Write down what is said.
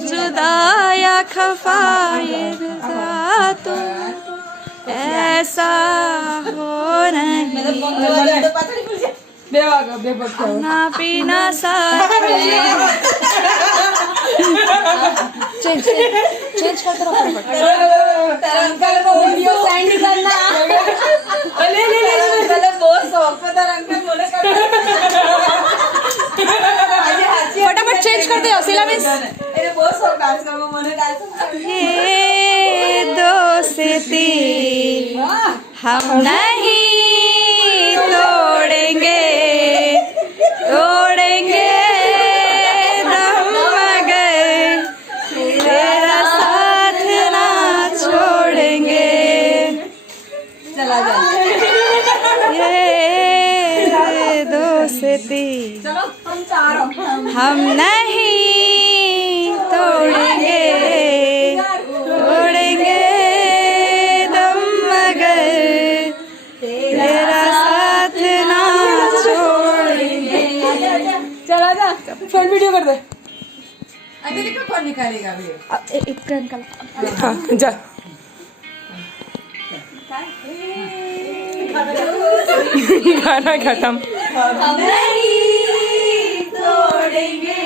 जुदाया खफा ये तू ऐसा हो नहीं खाना पीना साथ चेंज करते रहो फटाफट चेंज करते हो सिलेबस ये दोस्ती हम नहीं तोड़ेंगे तोड़ेंगे दम मगर तेरा साथ ना छोड़ेंगे चला जा ये दोस्ती हम नहीं तोड़ेंगे तोड़ेंगे दम मगर तेरा साथ ना छोड़ेंगे चला जा फ्रंट वीडियो कर दे कौन निकालेगा इतना निकाल हाँ जा गाना खत्म हम नहीं तोड़ेंगे